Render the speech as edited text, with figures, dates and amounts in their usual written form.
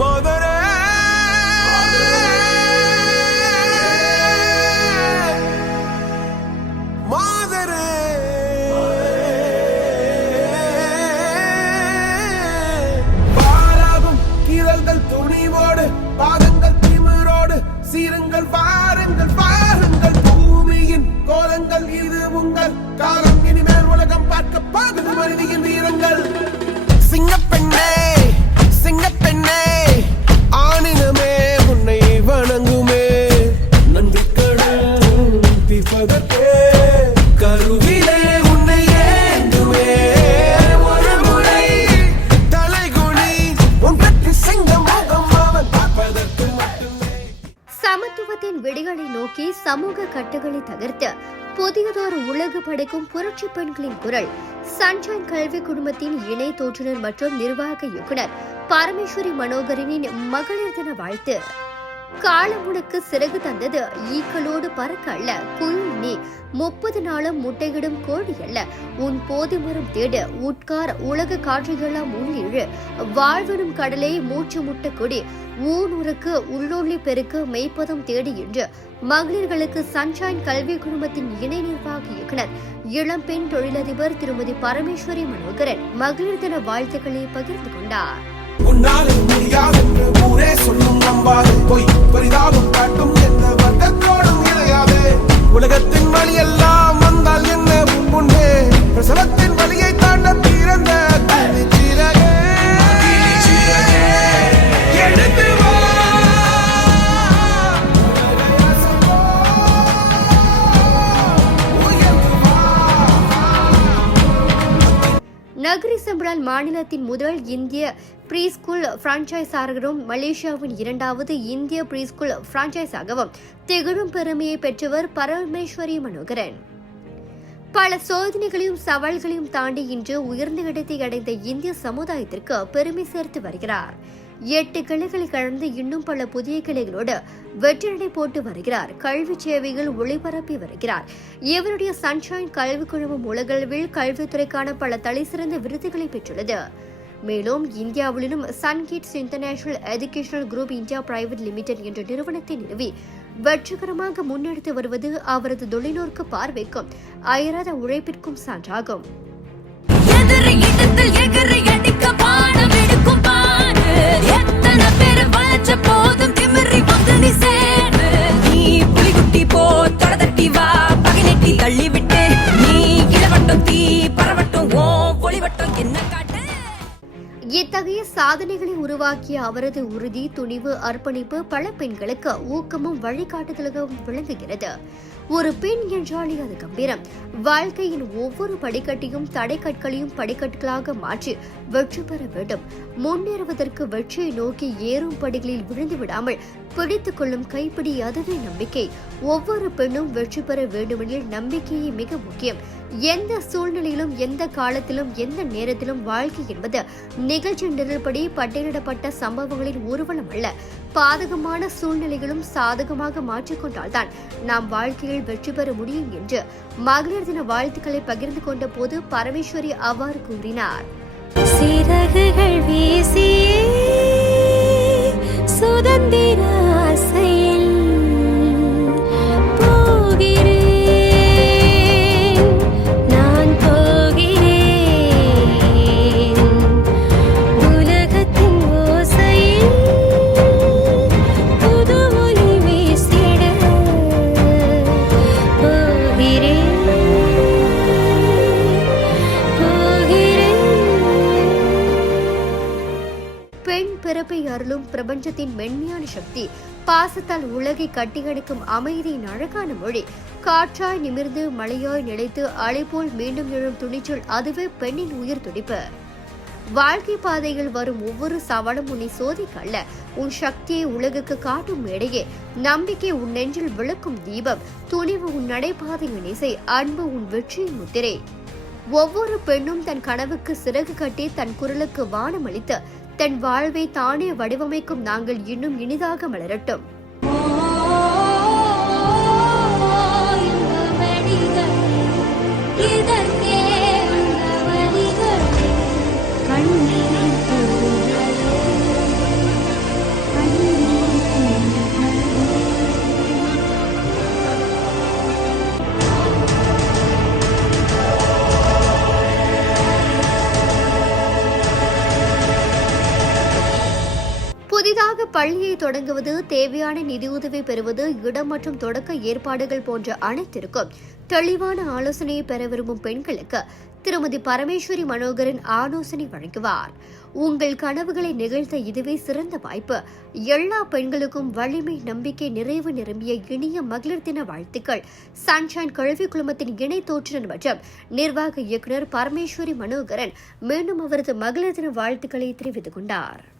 மாதரே மாதரே பாராகும் கீரல்கள் துணிவோடு பாதங்கள் திமிரோடு சீருங்கள் பாருங்கள் பாருங்கள் பூமியின் கோலங்கள் இது உங்கள் காலம் இனிமேல் உலகம் பார்க்க பாகுது மனிதியின் வீரங்கள் சிங்கப்பெண்ணே சிங்கப்பெண்ணே ஆணினமே உன்னை வணங்குமே நன்றி கடல் தீர்ப்பதற்கே கருவிலே உன்னை ஏந்துமே ஒரு முறை தலைகுனி உன் பற்றி சிங்க முகம் அவன் பார்ப்பதற்கு மட்டுமே. சமத்துவத்தின் விடிகளை நோக்கி சமூக கட்டுகளை தகர்த்து புதியதொரு உலகு படைக்கும் புரட்சி பெண்களின் குரல். சன்ஷைன் கல்வி குழுமத்தின் இணை தோற்றுநர் மற்றும் நிர்வாக இயக்குனர் பரமேஸ்வரி மனோகரனின் மகளிர் தின வாழ்த்து. காலமுனுக்கு சிறகு தந்தது ஈக்களோடு பறக்க அல்ல குயில் நீ 30 நாளும் முட்டையிடும் கோழி அல்ல உன் போதி மரம் தேடு உட்கார் உலக காற்றையெல்லாம் உள்ளிழு வாழ்வனும் கடலை மூச்சு முட்ட கொடி ஊனுருக்கு உள்ளொள்ளி பெருக்கு மெய்ப்பதம் தேடி என்று மகளிர்களுக்கு சன்ஷைன் கல்வி குழுமத்தின் இணை நிர்வாக இயக்குனர் இளம்பெண் தொழிலதிபர் திருமதி பரமேஸ்வரி மனோகரன் மகளிர் தின வாழ்த்துக்களை பகிர்ந்து கொண்டார். உன்னாலும் முடியாதென்று ஊரே சொல்லும் நம்பாது பொய் பரிதாபம் காட்டும் எந்த வர்க்கத்தோடும் இணையாது உலகத்தின் வழி எல்லாம் வந்தால் என்ன முன்னே பிரசவத்தின் வழியை தாண்ட பிறந்த சிறகே எடுத்து வா. நகரி சம்பரான் மாநிலத்தின் முதல் இந்திய ப்ரீ ஸ்கூல் பிரான்ச்சைஸாகவும் மலேசியாவின் 2வது இந்திய ப்ரீ ஸ்கூல் பிரான்ச்சைஸாகவும் திகழும் பெருமையை பெற்றவர் பரமேஸ்வரி மனோகரன். பல சோதனைகளையும் சவால்களையும் தாண்டி இன்று உயர்ந்த இடத்தை அடைந்த இந்திய சமுதாயத்திற்கு பெருமை சேர்த்து வருகிறார். 8 கிளைகளை கடந்து இன்னும் பல புதிய கிளைகளோடு வெற்றிநடை போட்டு வருகிறார். கல்வி சேவைகள் ஒளிபரப்பி வருகிறார். இவருடைய சன்ஷைன் கல்வி குழுமம் உலகளவில் கல்வித்துறைக்கான பல தலைசிறந்த விருதுகளை பெற்றுள்ளது. மேலும் இந்தியாவிலும் Sun Kids International Educational Group India Private Limited என்ற நிறுவனத்தை நிறுவி வெற்றிகரமாக முன்னெடுத்து வருவது அவரது தொலைநோக்கு பார்வைக்கும் அயராத உழைப்பிற்கும் சான்றாகும். இத்தகைய சாதனைகளை உருவாக்கிய அவரது உறுதி துணிவு அர்ப்பணிப்பு பல பெண்களுக்கு ஊக்கமும் வழிகாட்டுதலாகவும் விளங்குகிறது. ஒரு பெண் என்றாலே அது கம்பீரம். வாழ்க்கையின் ஒவ்வொரு படிக்கட்டையும் தடைக்கற்களையும் படிக்கட்டுகளாக மாற்றி வெற்றி பெற வேண்டும். முன்னேறுவதற்கு வெற்றியை நோக்கி ஏறும் படிகளில் விழுந்து விடாமல் பிடித்துக் கொள்ளும் கைப்பிடி, அதுவே நம்பிக்கை. ஒவ்வொரு பெண்ணும் வெற்றி பெற வேண்டுமெனில் நம்பிக்கையே மிக முக்கியம். எந்த சூழ்நிலையிலும் எந்த காலத்திலும் எந்த நேரத்திலும் வாழ்க்கை என்பது நிகழ்ச்சி நிரல்படி பட்டியலிடப்பட்ட சம்பவங்களின் ஊர்வலம் அல்ல. பாதகமான சூழ்நிலைகளும் சாதகமாக மாற்றிக்கொண்டால்தான் நாம் வாழ்க்கையில் வெற்றி பெற முடியும் என்று மகளிர் தின வாழ்த்துக்களை பகிர்ந்து கொண்ட போது பரமேஸ்வரி அவ்வாறு கூறினார். சிறகுகள் வீசியே சுதந்திர ஆசையில் அருளும் பிரபஞ்சத்தின் மென்மையான சக்தி, பாசத்தால் உலகை கட்டியணைக்கும் அமைதியின் அழகான மொழி, காற்றாய் நிமிர்ந்து மழையாய் நிலைத்து அலை போல் மீண்டும் எழும் துணிச்சல், அதுவே பெண்ணின் உயிர் துடிப்பு. வாழ்க்கை பாதையில் வரும் ஒவ்வொரு சவாலும் உன்னை சோதிக்க அல்ல, உன் சக்தியை உலகுக்கு காட்டும் மேடையே. நம்பிக்கை உன் நெஞ்சில் விளக்கும் தீபம், துணிவு உன் நடைபாதையின் இசை, அன்பு உன் வெற்றியின் முத்திரை. ஒவ்வொரு பெண்ணும் தன் கனவுக்கு சிறகு கட்டி தன் குரலுக்கு வானம் அளித்து தன் வாழ்வை தானே வடிவமைக்கும் நாங்கள் இன்னும் இனிதாக மலரட்டும். பள்ளியை தொடங்குவது, தேவையான நிதியுதவி பெறுவது, இடம் மற்றும் தொடக்க ஏற்பாடுகள் போன்ற அனைத்திற்கும் தெளிவான ஆலோசனையை பெற விரும்பும் பெண்களுக்கு திருமதி பரமேஸ்வரி மனோகரன் ஆலோசனை வழங்குவார். உங்கள் கனவுகளை நிகழ்த்த இதுவே சிறந்த வாய்ப்பு. எல்லா பெண்களுக்கும் வலிமை, நம்பிக்கை, நிறைவு நிரம்பிய இனிய மகளிர் தின வாழ்த்துக்கள். சன்ஷைன் கல்வி குழுமத்தின் இணை தோற்றுநர் மற்றும் நிர்வாக இயக்குநர் பரமேஸ்வரி மனோகரன் மீண்டும் அவரது மகளிர் தின வாழ்த்துக்களை தெரிவித்துக் கொண்டார்.